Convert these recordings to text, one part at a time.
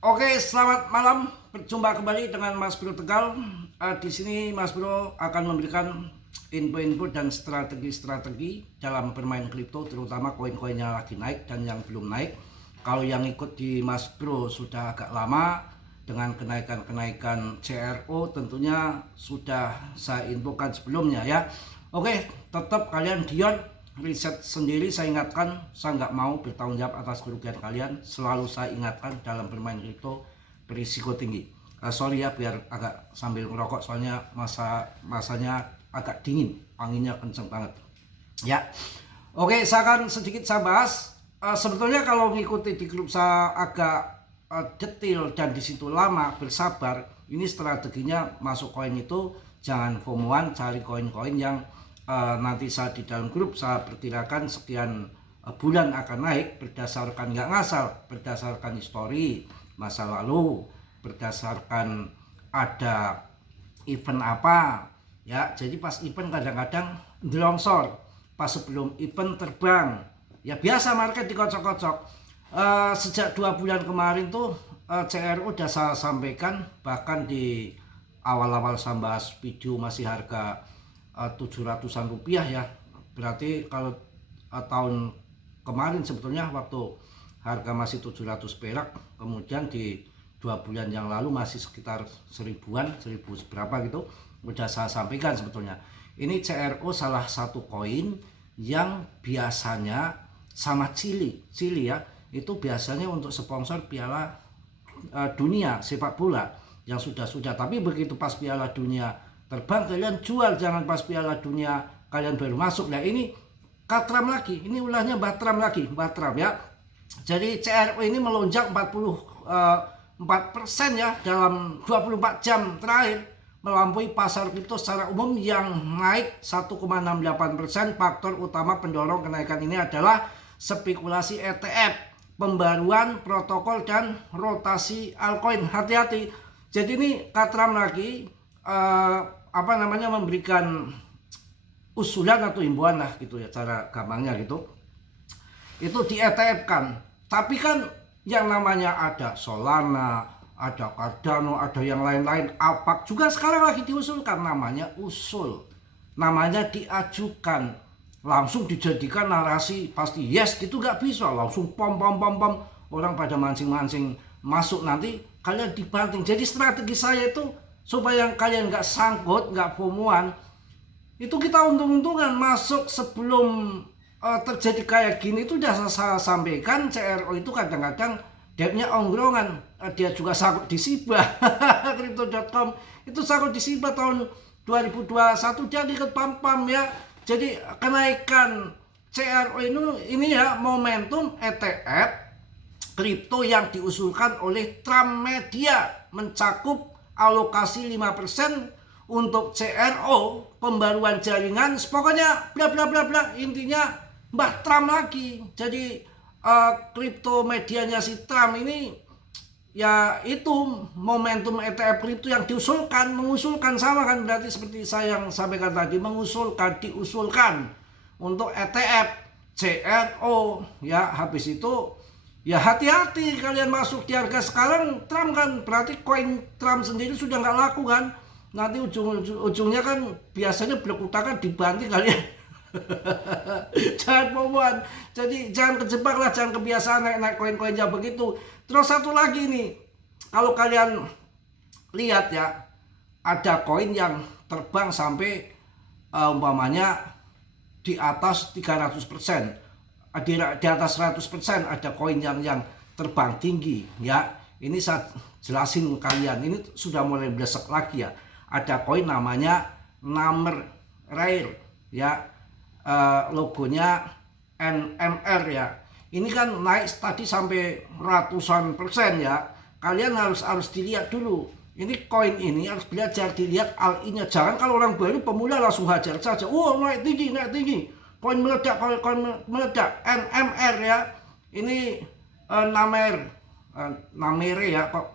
Oke, selamat malam. Berjumpa kembali dengan Mas Bro Tegal. Di sini Mas Bro akan memberikan info-info dan strategi-strategi dalam bermain kripto, terutama koin-koinnya lagi naik dan yang belum naik. Kalau yang ikut di Mas Bro sudah agak lama dengan kenaikan-kenaikan CRO, tentunya sudah saya infokan sebelumnya ya. Oke, tetap kalian dion riset sendiri. Saya ingatkan, saya nggak mau bertanggung jawab atas kerugian kalian. Selalu saya ingatkan dalam bermain kripto berisiko tinggi. Sorry ya, biar agak sambil ngerokok soalnya masanya agak dingin, anginnya kenceng banget ya. Oke, saya akan sedikit saya bahas. Sebetulnya kalau mengikuti di grup saya agak detail dan disitu lama, bersabar. Ini strateginya masuk koin itu jangan FOMOan, cari koin-koin yang nanti saya di dalam grup saya perkirakan sekian bulan akan naik berdasarkan, nggak ngasal, berdasarkan histori masa lalu, berdasarkan ada event apa ya. Jadi pas event kadang-kadang longsor, pas sebelum event terbang ya, biasa market dikocok-kocok. Sejak 2 bulan kemarin tuh CRO udah saya sampaikan, bahkan di awal-awal saya bahas video masih harga 700-an rupiah ya. Berarti kalau tahun kemarin sebetulnya waktu harga masih 700 perak, kemudian di 2 bulan yang lalu masih sekitar 1000-an, 1000 berapa gitu, udah saya sampaikan sebetulnya. Ini CRO salah satu koin yang biasanya sama Chili ya, itu biasanya untuk sponsor Piala Dunia sepak bola yang sudah. Tapi begitu pas Piala Dunia terbang kalian jual, jangan pas Piala Dunia kalian baru masuk. Nah ini Katram lagi, ini ulahnya Batram lagi, Batram ya. Jadi CRO ini melonjak 44% ya dalam 24 jam terakhir, melampaui pasar kripto secara umum yang naik 1,68%. Faktor utama pendorong kenaikan ini adalah spekulasi ETF, pembaruan protokol dan rotasi altcoin. Hati-hati. Jadi ini Katram lagi memberikan usulan atau himbauan lah gitu ya, cara gampangnya gitu. Itu di ETF kan. Tapi kan yang namanya ada Solana, ada Cardano, ada yang lain-lain, APAC juga sekarang lagi diusulkan. Namanya usul, namanya diajukan, langsung dijadikan narasi pasti yes gitu, nggak bisa langsung pom orang pada mancing-mancing masuk, nanti kalian dibanting. Jadi strategi saya itu supaya kalian nggak sangkut, nggak FOMOan, itu kita untung-untungan masuk sebelum terjadi kayak gini. Itu udah saya sampaikan, CRO itu kadang-kadang debtnya ongkrongan, dia juga sangkut di SIBA. Crypto.com itu sangkut di SIBA tahun 2021, dia ikut pam-pam ya. Jadi kenaikan CRO ini ya momentum ETF kripto yang diusulkan oleh Trump Media, mencakup alokasi 5% untuk CRO, pembaruan jaringan, pokoknya bla bla bla bla, intinya Mbah Trump lagi. Jadi kripto medianya si Trump ini ya itu momentum ETF kripto yang mengusulkan sama kan, berarti seperti saya yang sampaikan tadi, diusulkan untuk ETF CRO ya. Habis itu ya hati-hati kalian masuk di harga sekarang Trump kan, berarti koin Trump sendiri sudah nggak laku kan. Nanti ujungnya kan biasanya blok utang dibanting kalian. Jangan pomoan. Jadi jangan kejebak lah, jangan kebiasaan naik koin-koinnya begitu. Terus satu lagi nih, kalau kalian lihat ya, ada koin yang terbang sampai umpamanya di atas 300%. Di atas 100% ada koin yang terbang tinggi ya. Ini saya jelasin kalian, ini sudah mulai blesek lagi ya. Ada koin namanya Namer Rare ya, logonya NMR ya. Ini kan naik tadi sampai ratusan persen ya. Kalian harus dilihat dulu. Ini koin ini harus belajar dilihat ALI-nya. Jangan kalau orang baru pemula langsung hajar saja. Naik tinggi. Koin meledak, NMR ya. Ini Namere ya, kok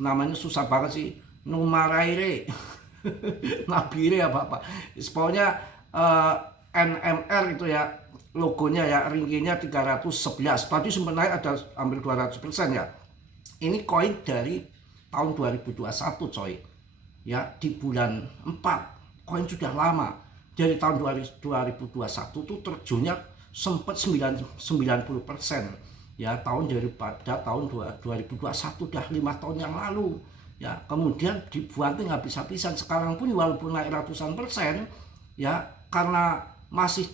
namanya susah banget sih. Numaraire. Nabire apa. Pokoknya NMR itu ya, logonya ya, ringkingnya 311. Tadi sempat naik ada hampir 200% ya. Ini koin dari tahun 2021 coy. Ya, di bulan 4. Koin sudah lama. Dari tahun 2021 tuh terjunnya sempat 90%. Ya, daripada tahun 2021 udah 5 tahun yang lalu. Ya, kemudian dibanting habis-habisan. Sekarang pun walaupun naik ratusan persen, ya, karena masih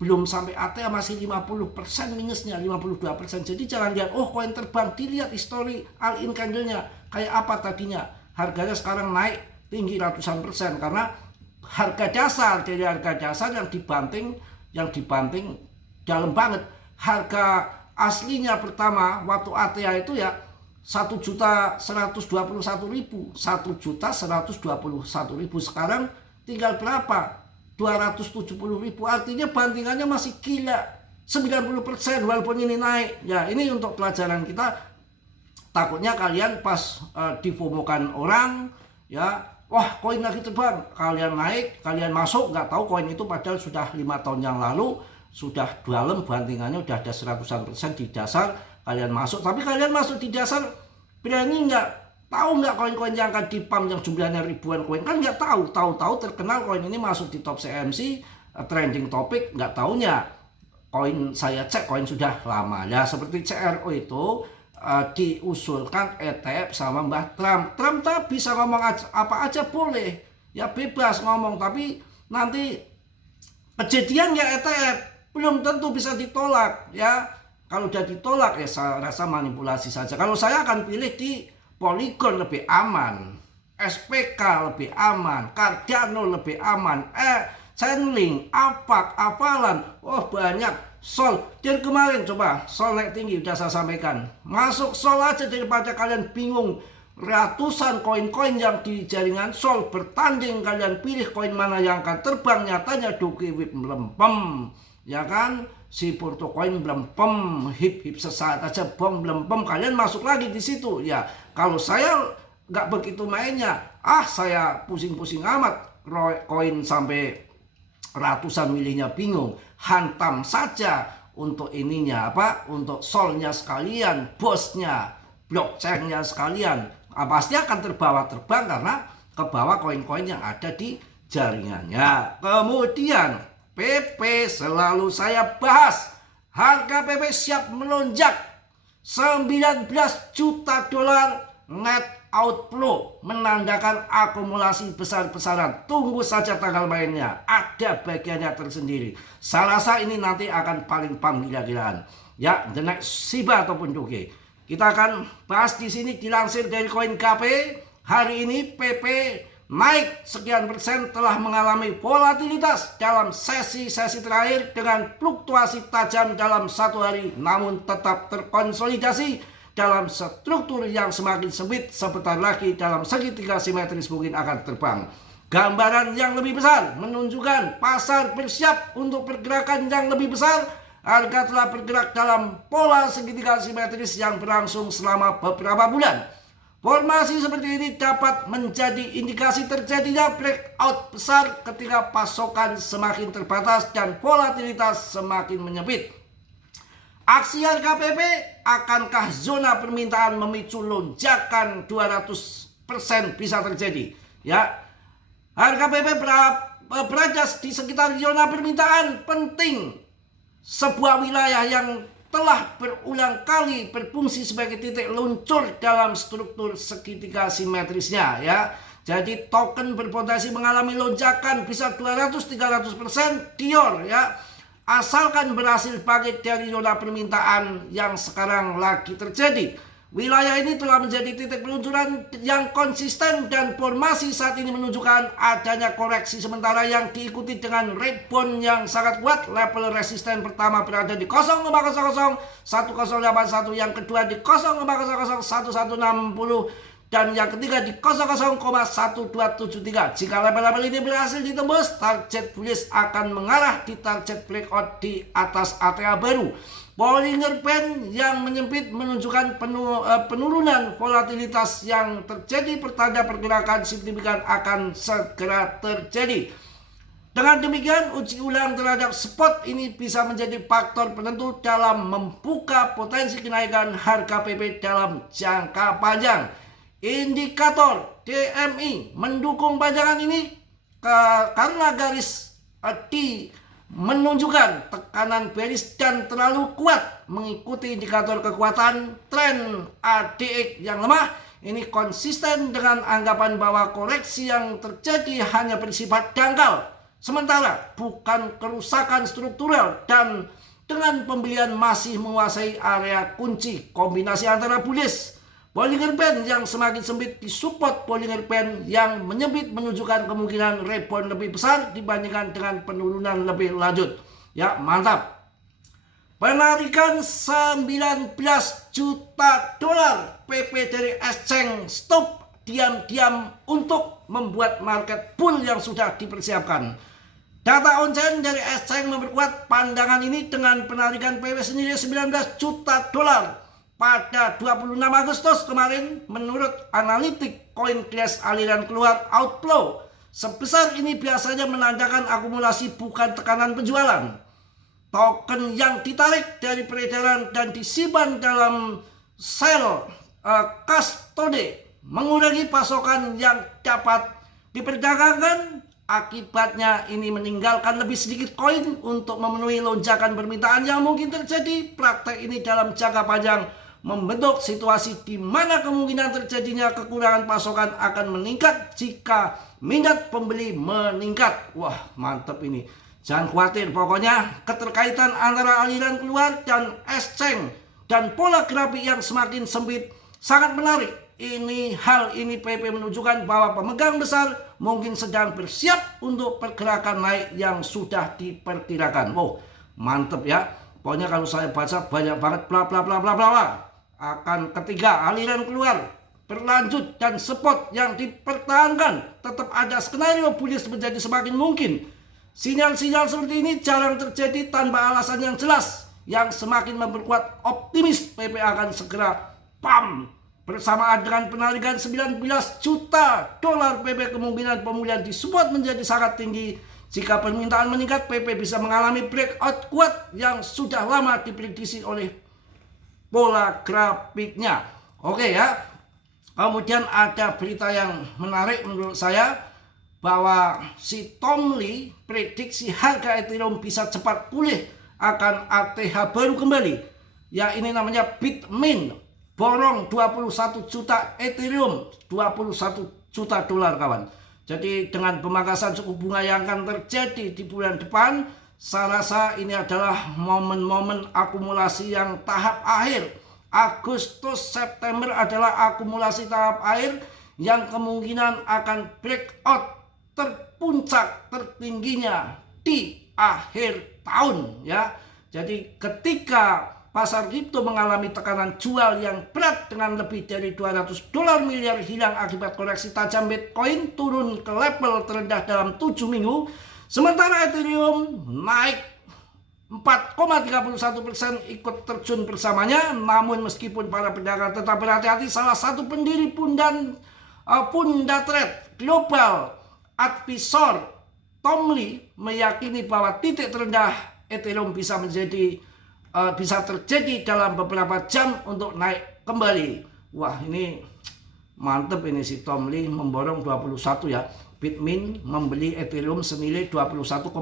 belum sampai ATA masih 50% minusnya, 52%. Jadi jangan lihat, oh koin terbang, dilihat histori all-in candle-nya kayak apa tadinya. Harganya sekarang naik tinggi ratusan persen karena harga dasar, dari harga dasar yang dibanting dalam banget. Harga aslinya pertama waktu ATA itu ya 1.121.000, 1.121.000. Sekarang tinggal berapa? 270.000. Artinya bantingannya masih gila 90% walaupun ini naik. Ya, ini untuk pelajaran kita. Takutnya kalian pas difomokan orang, ya, wah koin lagi terbang, kalian naik, kalian masuk, nggak tahu koin itu padahal sudah 5 tahun yang lalu sudah dalam bantingannya udah ada 100% di dasar, kalian masuk. Tapi kalian masuk di dasar berani nggak? Tahu nggak koin-koin yang akan dipam yang jumlahnya ribuan koin? Kan nggak tahu. Tahu-tahu terkenal koin ini masuk di top CMC, trending topik, nggak taunya koin saya cek koin sudah lama. Ya seperti CRO itu diusulkan ETF sama Mbah Trump. Trump tak bisa ngomong apa aja boleh. Ya bebas ngomong, tapi nanti kejadian ya ETF belum tentu bisa ditolak. Ya kalau udah ditolak ya saya rasa manipulasi saja. Kalau saya akan pilih di Polygon lebih aman, SPK lebih aman, Cardano lebih aman, Chainlink, AVAX, Avalan, oh banyak. Sol, dari kemarin coba Sol naik tinggi udah saya sampaikan. Masuk Sol aja daripada kalian bingung. Ratusan koin-koin yang di jaringan Sol bertanding, kalian pilih koin mana yang akan terbang. Nyatanya Dogecoin melempem, ya kan? Si Portocoin melempem, hip sesaat aja bom melempem, kalian masuk lagi di situ. Ya kalau saya nggak begitu mainnya, saya pusing-pusing amat koin sampai ratusan milihnya bingung, hantam saja untuk ininya untuk solnya sekalian, bosnya, blockchainnya sekalian, pasti akan terbang karena ke bawah koin-koin yang ada di jaringannya. Kemudian PP selalu saya bahas, harga PP siap melonjak 19 juta dolar net outflow, menandakan akumulasi besar-besaran. Tunggu saja tanggal mainnya, ada bagiannya tersendiri. Saya rasa ini nanti akan paling pam gila-gilaan. Ya, the next Shiba ataupun Doge. Kita akan bahas di sini dilansir dari koin KP. Hari ini PP naik sekian persen, telah mengalami volatilitas dalam sesi-sesi terakhir dengan fluktuasi tajam dalam satu hari, namun tetap terkonsolidasi dalam struktur yang semakin sempit. Sebentar lagi dalam segitiga simetris mungkin akan terbang. Gambaran yang lebih besar menunjukkan pasar bersiap untuk pergerakan yang lebih besar. Harga telah bergerak dalam pola segitiga simetris yang berlangsung selama beberapa bulan. Formasi seperti ini dapat menjadi indikasi terjadinya breakout besar ketika pasokan semakin terbatas dan volatilitas semakin menyempit. Aksi harga PP, akankah zona permintaan memicu lonjakan 200% bisa terjadi? Ya, harga PP berada di sekitar zona permintaan penting. Sebuah wilayah yang telah berulang kali berfungsi sebagai titik luncur dalam struktur segitiga simetrisnya, ya. Jadi token berpotensi mengalami lonjakan bisa 200-300% Dior, ya. Asalkan berhasil bangkit dari zona permintaan yang sekarang lagi terjadi. Wilayah ini telah menjadi titik peluncuran yang konsisten dan formasi saat ini menunjukkan adanya koreksi sementara yang diikuti dengan rebound yang sangat kuat. Level resisten pertama berada di 0,001,1081, yang kedua di 0,001,1160 dan yang ketiga di 0,0,1273. Jika level-level ini berhasil ditembus, target bullish akan mengarah di target breakout di atas ATA baru. Bollinger Band yang menyempit menunjukkan penurunan volatilitas yang terjadi, pertanda pergerakan signifikan akan segera terjadi. Dengan demikian, uji ulang terhadap spot ini bisa menjadi faktor penentu dalam membuka potensi kenaikan harga PP dalam jangka panjang. Indikator DMI mendukung panjangan ini karena garis D menunjukkan tekanan bearish dan terlalu kuat mengikuti indikator kekuatan tren ADX yang lemah. Ini konsisten dengan anggapan bahwa koreksi yang terjadi hanya bersifat dangkal sementara bukan kerusakan struktural, dan dengan pembelian masih menguasai area kunci. Kombinasi antara bullish Bollinger Band yang semakin sempit disupport Bollinger Band yang menyempit menunjukkan kemungkinan rebound lebih besar dibandingkan dengan penurunan lebih lanjut. Ya, mantap. Penarikan 19 juta dolar PP dari Exchange stop diam-diam untuk membuat market bull yang sudah dipersiapkan. Data on-chain dari Exchange memperkuat pandangan ini dengan penarikan PP senilai 19 juta dolar pada 26 Agustus kemarin. Menurut analitik CoinClass, aliran keluar outflow sebesar ini biasanya menandakan akumulasi bukan tekanan penjualan. Token yang ditarik dari peredaran dan disimpan dalam sel custody mengurangi pasokan yang dapat diperdagangkan. Akibatnya ini meninggalkan lebih sedikit koin untuk memenuhi lonjakan permintaan yang mungkin terjadi. Praktek ini dalam jangka panjang membentuk situasi di mana kemungkinan terjadinya kekurangan pasokan akan meningkat jika minat pembeli meningkat. Wah, mantap ini. Jangan khawatir, pokoknya keterkaitan antara aliran keluar dan exchange dan pola grafik yang semakin sempit sangat menarik. Hal ini PP menunjukkan bahwa pemegang besar mungkin sedang bersiap untuk pergerakan naik yang sudah diperkirakan. Wow, mantep ya. Pokoknya kalau saya baca banyak banget bla bla bla bla bla. Akan ketiga, aliran keluar berlanjut dan spot yang dipertahankan, tetap ada skenario bullish menjadi semakin mungkin. Sinyal-sinyal seperti ini jarang terjadi tanpa alasan yang jelas, yang semakin memperkuat optimis PP akan segera pam. Bersamaan dengan penarikan 19 juta dolar PP, kemungkinan pemulihan disupport menjadi sangat tinggi. Jika permintaan meningkat, PP bisa mengalami breakout kuat yang sudah lama diprediksi oleh pola grafiknya. Oke ya. Kemudian ada berita yang menarik menurut saya, bahwa si Tom Lee prediksi harga Ethereum bisa cepat pulih akan ATH baru kembali. Ya, ini namanya Bitmain. Borong 21 juta Ethereum, 21 juta dolar kawan. Jadi dengan pemangkasan suku bunga yang akan terjadi di bulan depan, saya rasa ini adalah momen-momen akumulasi yang tahap akhir. Agustus September adalah akumulasi tahap akhir yang kemungkinan akan breakout terpuncak tertingginya di akhir tahun ya. Jadi ketika pasar kripto mengalami tekanan jual yang berat dengan lebih dari 200 dolar miliar hilang akibat koreksi tajam Bitcoin turun ke level terendah dalam 7 minggu. Sementara Ethereum naik 4,31% ikut terjun bersamanya. Namun meskipun para pedagang tetap berhati-hati, salah satu pendiri Fundatrade Global Advisor Tom Lee meyakini bahwa titik terendah Ethereum bisa terjadi dalam beberapa jam untuk naik kembali. Wah, ini mantep ini si Tom Lee memborong 21 ya. Bitmain membeli Ethereum senilai 21,3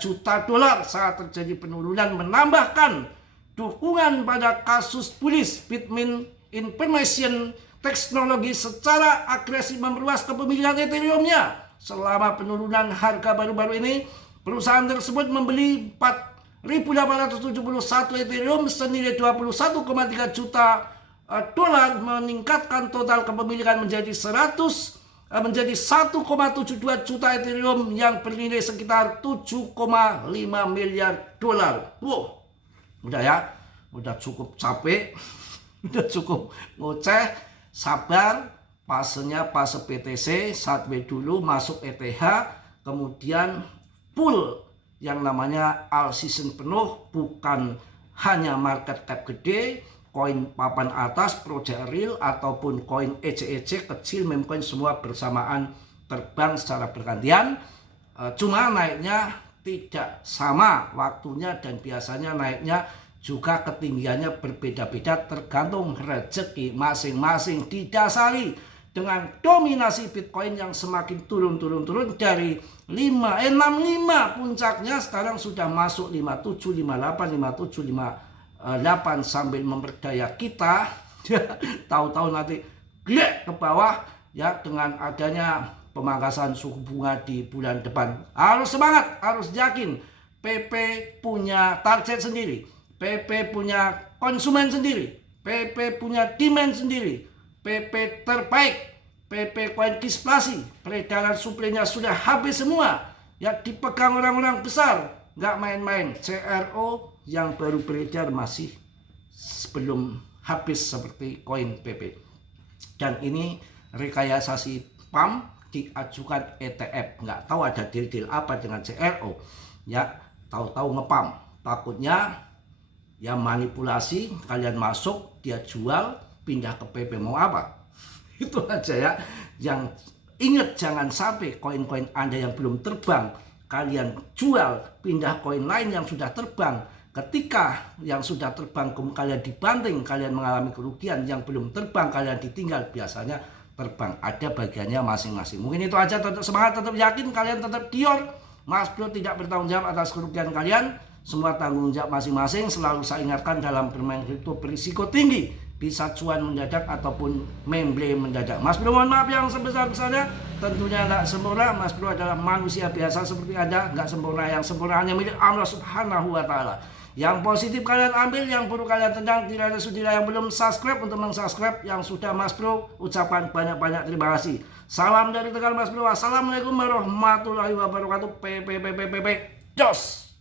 juta dolar saat terjadi penurunan, menambahkan dukungan pada kasus bullish Bitmain Information Technology secara agresif memperluas kepemilikan Ethereum-nya. Selama penurunan harga baru-baru ini, perusahaan tersebut membeli 4.871 Ethereum senilai 21,3 juta dolar, meningkatkan total kepemilikan menjadi 1,72 juta Ethereum yang bernilai sekitar 7,5 miliar dolar. Wow, udah ya, udah cukup capek, udah cukup ngoceh, sabar, fasenya fase PTC, sideways dulu, masuk ETH, kemudian full yang namanya all season penuh, bukan hanya market cap gede, koin papan atas, project real, ataupun koin ECEC kecil, meme coin semua bersamaan terbang secara bergantian. Cuma naiknya tidak sama waktunya dan biasanya naiknya juga ketinggiannya berbeda-beda tergantung rezeki masing-masing, didasari dengan dominasi Bitcoin yang semakin turun dari 65 puncaknya sekarang sudah masuk 57, 58, 57, 58 sambil memperdaya kita tahu-tahu nanti glek ke bawah ya dengan adanya pemangkasan suku bunga di bulan depan. Harus semangat, harus yakin. PP punya target sendiri, PP punya konsumen sendiri, PP punya demand sendiri, PP terbaik, PP koin displasi, peredaran suplainya sudah habis semua, ya dipegang orang-orang besar, nggak main-main. CRO yang baru beredar masih belum habis seperti koin PP. Dan ini rekayasa pump diajukan ETF, nggak tahu ada deal-deal apa dengan CRO, ya tahu-tahu ngepam, takutnya ya manipulasi, kalian masuk dia jual pindah ke PP mau apa. Itu aja ya, yang ingat jangan sampai koin-koin Anda yang belum terbang kalian jual pindah koin lain yang sudah terbang. Ketika yang sudah terbang kalian dibanting, kalian mengalami kerugian. Yang belum terbang kalian ditinggal, biasanya terbang, ada bagiannya masing-masing. Mungkin itu aja, tetap semangat, tetap yakin, kalian tetap dior. Mas Bro tidak bertanggung jawab atas kerugian kalian, semua tanggung jawab masing-masing. Selalu saya ingatkan dalam bermain kripto berisiko tinggi, bisa cuan mendadak ataupun memble mendadak. Mas Bro mohon maaf yang sebesar-besarnya, tentunya tidak sempurna. Mas Bro adalah manusia biasa seperti Anda, nggak sempurna. Yang sempurna hanya milik Allah Subhanahu wa Ta'ala. Yang positif kalian ambil, yang buruk kalian tendang. Tidak ada sudira yang belum subscribe untuk mensubscribe. Yang sudah Mas Bro ucapan banyak-banyak terima kasih. Salam dari Tegal Mas Bro. Assalamualaikum warahmatullahi wabarakatuh. Jos.